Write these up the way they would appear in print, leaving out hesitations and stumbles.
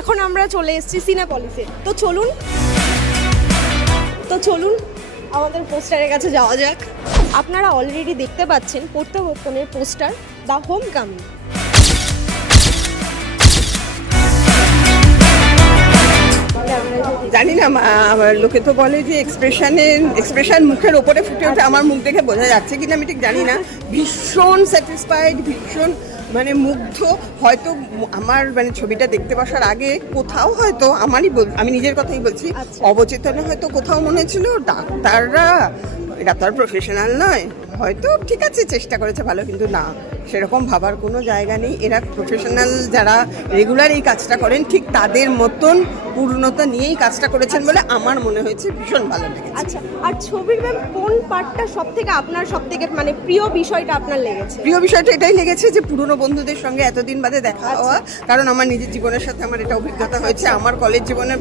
এখন আমরা চলে এসেছি সিনেপলিসে। তো চলুন আমাদের পোস্টারের কাছে যাওয়া যাক। আপনারা অলরেডি দেখতে পাচ্ছেন প্রত্যাবর্তনের পোস্টার দ্য হোম কামিং। জানি না, লোকে তো বলে যে এক্সপ্রেশন মুখের ওপরে ফুটে ওঠে, আমার মুখ দেখে বোঝা যাচ্ছে কিনা আমি ঠিক জানি না। ভীষণ স্যাটিসফাইড, ভীষণ মানে মুগ্ধ। হয়তো আমার মানে ছবিটা দেখতে বসার আগে কোথাও হয়তো আমি নিজের কথাই বলছি, অবচেতনে হয়তো কোথাও মনে হচ্ছিল ডাক্তাররা এরা তো আর প্রফেশনাল নয়, হয়তো ঠিক আছে চেষ্টা করেছে ভালো, কিন্তু না, সেরকম ভাবার কোনো জায়গা নেই। এরা প্রফেশনাল, যারা রেগুলার এই কাজটা করেন ঠিক তাদের মতন পূর্ণতা নিয়েই কাজটা করেছেন বলে আমার মনে হয়েছে, ভীষণ ভালো লেগেছে। আচ্ছা, আর ছবির ম্যাম কোন পার্টটা আপনার সব থেকে মানে প্রিয় বিষয়টা আপনার লেগেছে? প্রিয় বিষয়টা এটাই লেগেছে যে পুরনো বন্ধুদের সঙ্গে এতদিন বাদে দেখা হওয়া, কারণ আমার নিজের জীবনের সাথে আমার এটা অভিজ্ঞতা হয়েছে। আমার কলেজ জীবনের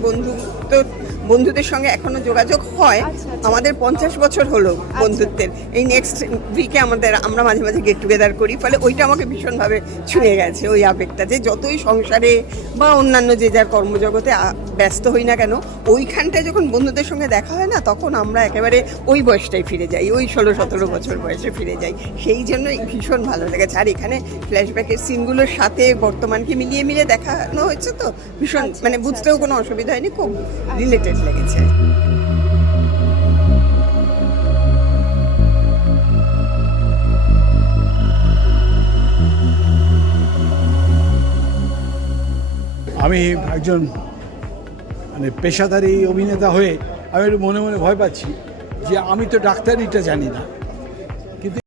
বন্ধুদের সঙ্গে এখনো যোগাযোগ হয়। আমাদের 50 বছর হলো বন্ধুত্বের। এই নেক্সট উইকে আমরা মাঝে মাঝে গেট টুগেদার করি, ফলে ওইটা আমাকে ভীষণভাবে ছুঁয়ে গেছে। ওই আবেগটা যে যতই সংসারে বা অন্যান্য যে যার কর্মজগতে ব্যস্ত হই না কেন, ওইখানটায় যখন বন্ধুদের সঙ্গে দেখা হয় না, তখন আমরা একেবারে ওই বয়সটাই ফিরে যাই, ওই 16-17 বছর বয়সে ফিরে যাই। সেই জন্য ভীষণ ভালো লেগেছে। আর এখানে ফ্ল্যাশব্যাকের সিনগুলোর সাথে বর্তমানকে মিলিয়ে দেখানো হয়েছে, তো ভীষণ মানে বুঝতেও কোনো অসুবিধা হয়নি, খুব রিলেটেড লেগেছে। আমি একজন মানে পেশাদারী অভিনেতা হয়ে আমি একটু মনে মনে ভয় পাচ্ছি যে আমি তো ডাক্তারিটা জানি না।